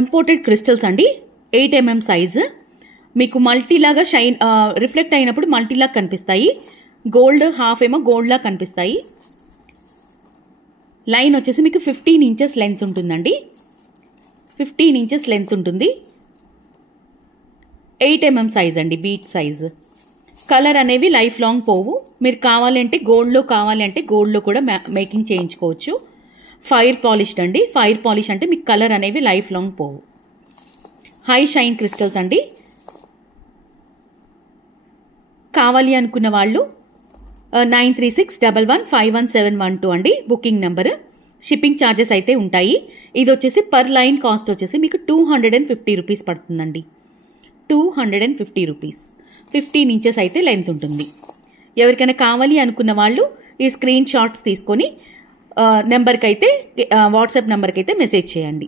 Imported crystals అండి. 8 mm size. మీకు మల్టీలాగా shine reflect అయినప్పుడు మల్టీలాగా కనిపిస్తాయి. గోల్డ్ హాఫ్ ఏమో గోల్డ్లా కనిపిస్తాయి. లైన్ వచ్చేసి మీకు 15 ఇంచెస్ లెంత్ ఉంటుందండి. 15 ఇంచెస్ లెంత్ ఉంటుంది. 8 mm సైజ్ అండి, బీట్ సైజు. కలర్ అనేవి లైఫ్ లాంగ్ పోవు. మీరు కావాలంటే గోల్డ్లో కూడా మేకింగ్ చేయించుకోవచ్చు. ఫైర్ పాలిష్డ్ అండి. ఫైర్ పాలిష్ అంటే మీకు కలర్ అనేవి లైఫ్ లాంగ్ పోవు. హై షైన్ క్రిస్టల్స్ అండి. కావాలి అనుకున్న వాళ్ళు 9361151712 అండి బుకింగ్ నెంబర్. షిప్పింగ్ ఛార్జెస్ అయితే ఉంటాయి. ఇది వచ్చేసి పర్ లైన్ కాస్ట్ వచ్చేసి మీకు 250 రూపీస్ పడుతుందండి. 250 రూపీస్. 15 ఇంచెస్ అయితే లెంత్ ఉంటుంది. ఎవరికైనా కావాలి అనుకున్న వాళ్ళు ఈ స్క్రీన్ షాట్స్ తీసుకొని నెంబర్కి అయితే వాట్సాప్ నెంబర్కి అయితే మెసేజ్ చేయండి.